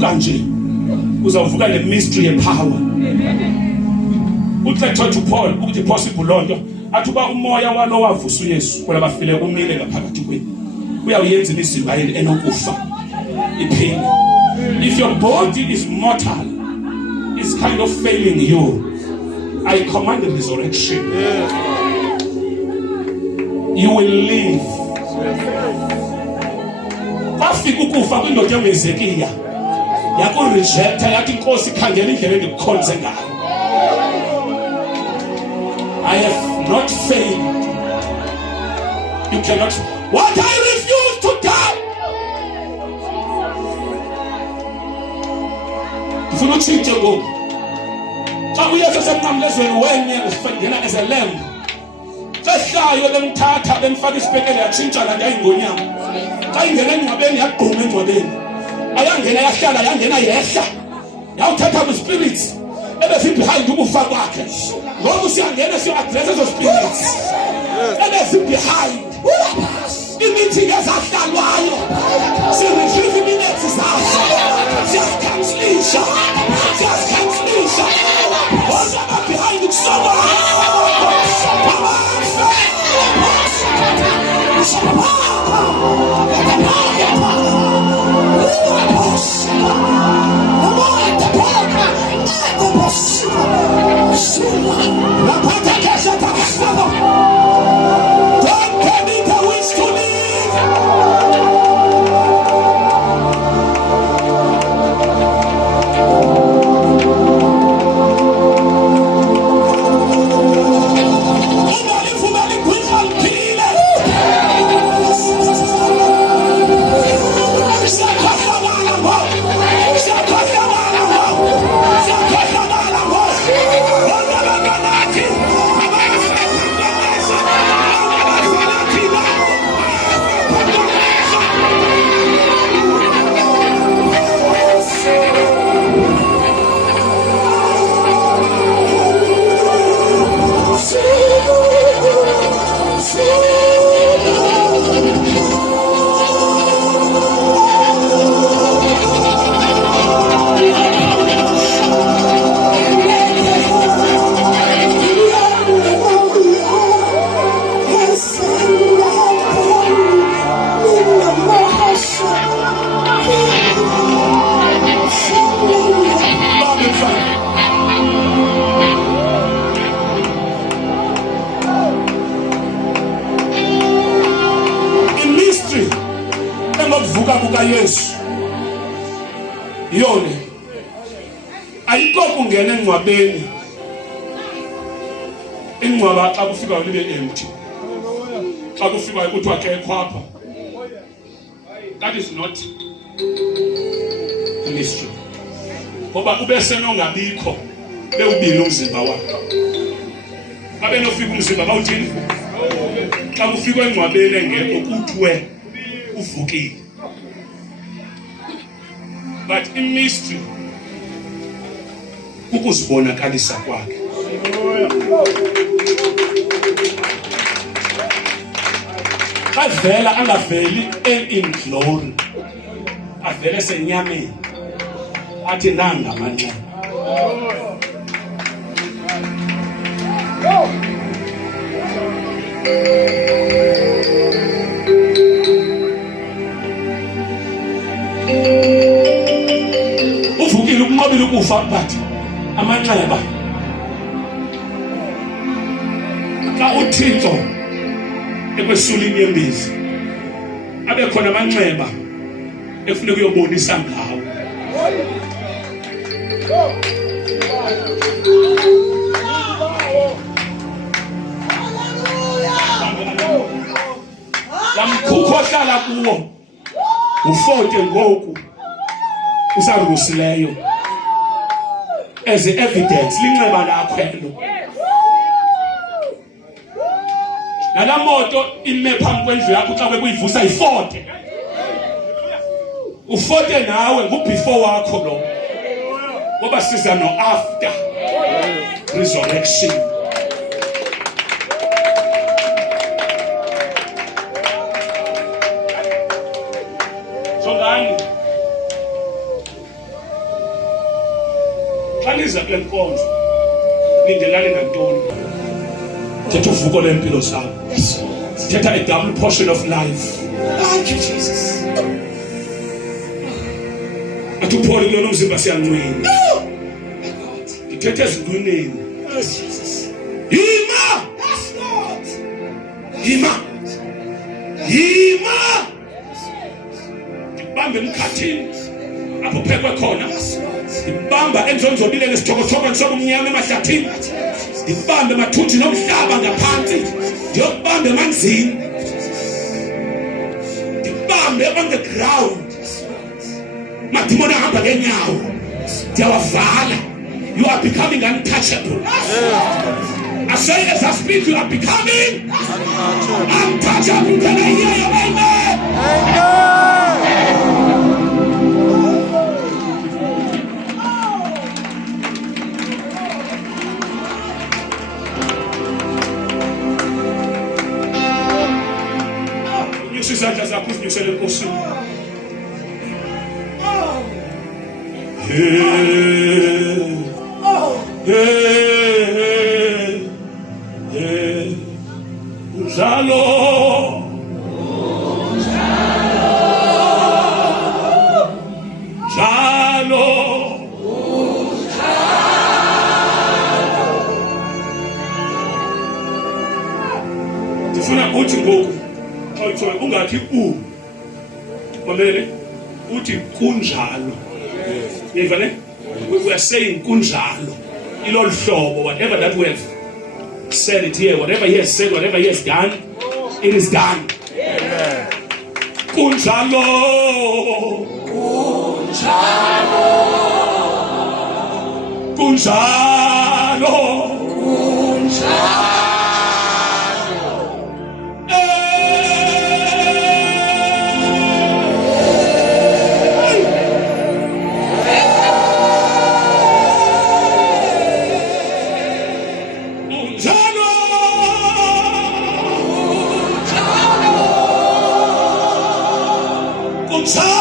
uvuka nje uzawuvuka le mystery yepower. Uthi to Paul ukuthi possible lonto athi uba umoya walo wavusa uYesu kwela bafile umile ngaphakathi kwenu uyawuyenza imizimba yenu enokufa iphile. If your body is mortal, it's kind of failing you, I command the resurrection. You will live. Kwafika ukufa kwindoda yeHezekiya yakurejecta yathi inkosi khangela indlela endikukhonze ngayo. I have not failed. You cannot. What I refuse to die. Ufuna utshintshe ngoku. Xa uYesu semnqamlezweni wenye ufengena as a lamb. Sehlayo bemthatha bemfaka isibekele yatshintsha la yayingonyama. Xa ingena engcwabeni yagquma engcwabeni. Ayangena yahlala yangena yehla. Yawuthatha ku spirits. Ebesi behind ukufa kwakhe. Ngoba siyangena siyo-address ezo spirits. Ebesi behind. Imithi yazahlalwayo. Si-retrieve iminetsi zazo. Siyazikhansilisha. Siyazikhansilisha. Wozaba behind ukusoma. Don't tell me the wish to live. Yesu yone ayikho kungena engcwabeni ingcwaba xa kufika libe empty xa kufika ukuthi akekho apha. That is not a mystery. Ngoba ube senongabikho bewubili umzimba wakho abe nofika umzimba bawuthini xa kufika engcwabeni engekho kuthiwe uvukile. But in mystery, ukuzibonakalisa kwakhe. Avela angaveli in glory. Avele senyameni. Athi nanga amanxeba. Uvukile ukunqobile ukufa but amanxeba xa uThixo ekwesulini yembizi abe khona amanxeba efuneka uyobonisa ngawo. Lamkhukho ohlala kuwo ufote ngoku usarusileyo as evidence linxeba lakho elo. Nala moto ime phambi kwendlu yakho xa kuyivusa ifote. Ufote nawe ngubefore wakho lo. Ngoba siza no after resurrection. Xa niza kule nkonzo lindelani ngantoni? Thetha uvuko lempilo zakho. Thetha a double portion of life. Thank you, Jesus. Atuphole kulona umzimba siyanqwina. No! My God. Ngithethe ezintwinini. Yes, Jesus. Yima! Yes, Lord. Yima! Yima! Ngibambe emkhathini apho phekwe khona. Yes, Lord. Ngibamba enzonzobile nesithokothoka sobumnyama emahlathini. Ngibambe mathuthi nomhlaba ngaphansi. Ngiyobambe emanzini. Ngibambe on the ground. Madimona hamba ngenyawo. Ndiyawavala. You are becoming untouchable. I say as I speak, you are becoming untouchable. Can I hear your amen? Unyusa izandla zakho uzinyusele enkosini. Unjalo ndifuna uthi ngoku xa uthola ungathi mamele uthi kunjalo. We are saying kunjalo. Ilolu hlobo, whatever that we have said it here, whatever he has said, whatever he has done, it is done. Amen. Kunjalo. Kunjalo. Kunjalo. Kunjalo.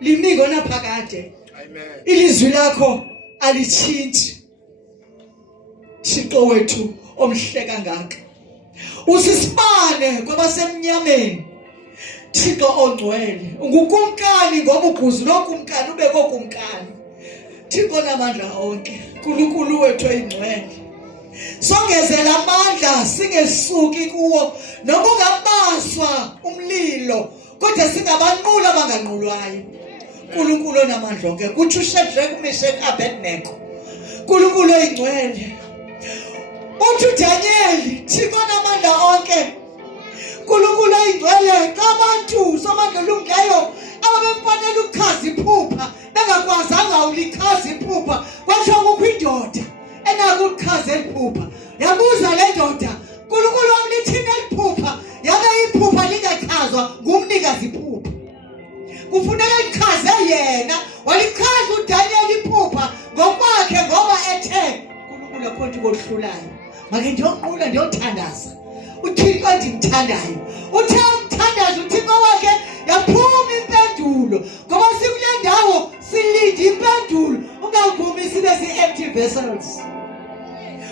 limi ngona phakade. Amen. Ilizwi lakho alitshintshi. Thixo wethu omhle kangaka. Usisibane kwabasemnyameni. Thixo ongcwele, ungukumkani ngoba uguzu lokumkani ube kokumkani. Thixo namandla onke, uNkulunkulu wethu oyingcwele. Songezela amandla singesuki kuwo noma ungabaswa umlilo kodwa singabanqula abanganqulwayo. uNkulunkulu onamandla onke, kuthi uShadrach, Meshach, Abednego. uNkulunkulu oyingcwele. Uthi uDaniel, Thixo namandla onke. uNkulunkulu oyingcwele, kabantu somandla olungileyo ababemfanele ukukhaza iphupha bengakwazanga ulikhaza iphupha. Kwathiwa kukho indoda enako ukukhaza iphupha. Yabuza le ndoda, uNkulunkulu wami lithini iphupha? Yabe iphupha lingachazwa ngumnikazi iphupha. Kufuneka likhaze yena, walikhaza uDaniel iphupha ngokwakhe ngoba ethe uNkulunkulu akho kohlulayo. Make ndiyonqula ndiyothandaza. Uthixo endimthandayo. Uthe umthandazo uThixo wakhe yaphuma impendulo. Ngoba sikule ndawo silinde impendulo. Ungavumi sibe empty vessels.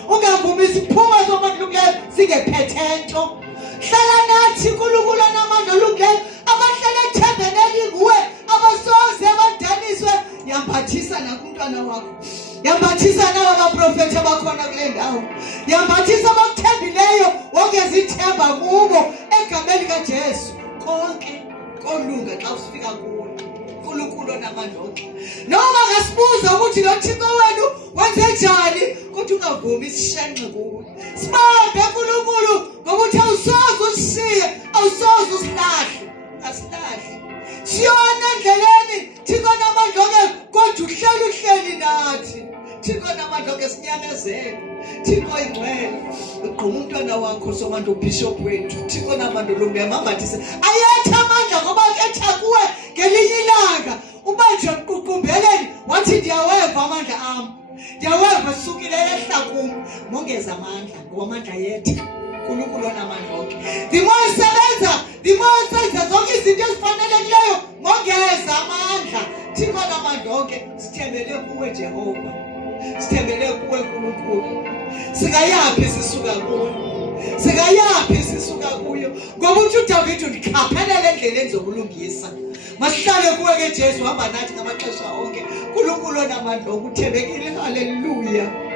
Ungavumi siphuma somuntu olungileyo singephethe nto. Hlala nathi uNkulunkulu onamandla olungileyo abahlala ethembeni kuwe abasoze abandaniswe. Yambathisa nakumntwana wakho. Yambathisa naba abaprofeti abakhona kule ndawo. Yambathisa abakuthembileyo wongezithemba kubo egameni kaJesu. Konke kolunga xa usifika kuwe. uNkulunkulu onamandla onke. Noma ngasibuza ukuthi lo Thixo wenu wenze njani kodwa ungavumi isishenxe kuwe. Sibambe uNkulunkulu ngokuthi awusoze usishiye, awusoze usilahle. Asilahle. Siyona endleleni Thixo namandla onke kodwa uhleli nathi. Thixo namandla onke sinyamezele. Thixo oyingcwele, ugquma umntwana wakho somandla uBishop wethu. Thixo namandla olungileyo mambathise. Ayethe amandla ngoba ketha kuwe ngelinye ilanga. Ubanje uququmbeleni wathi ndiyaweva amandla ami. Ndiyaweva sukile ehla kum. Mongeza amandla ngoba amandla yethu. uNkulunkulu onamandla onke. Ndimosebenza, ndimosebenza zonke izinto ezifanelekileyo. Mongeza amandla. Thixo namandla onke, sithembele kuwe Jehova. Sithembele kuwe uNkulunkulu. Singayaphi sisuka kuyo? Singayaphi sisuka kuyo? Ngoba uthi uDavid ndikhaphelele endleleni zokulungisa. Masihlale kuwe ke Jesu, hamba nathi ngamaxesha onke. uNkulunkulu onamandla okuthembekile. Haleluya.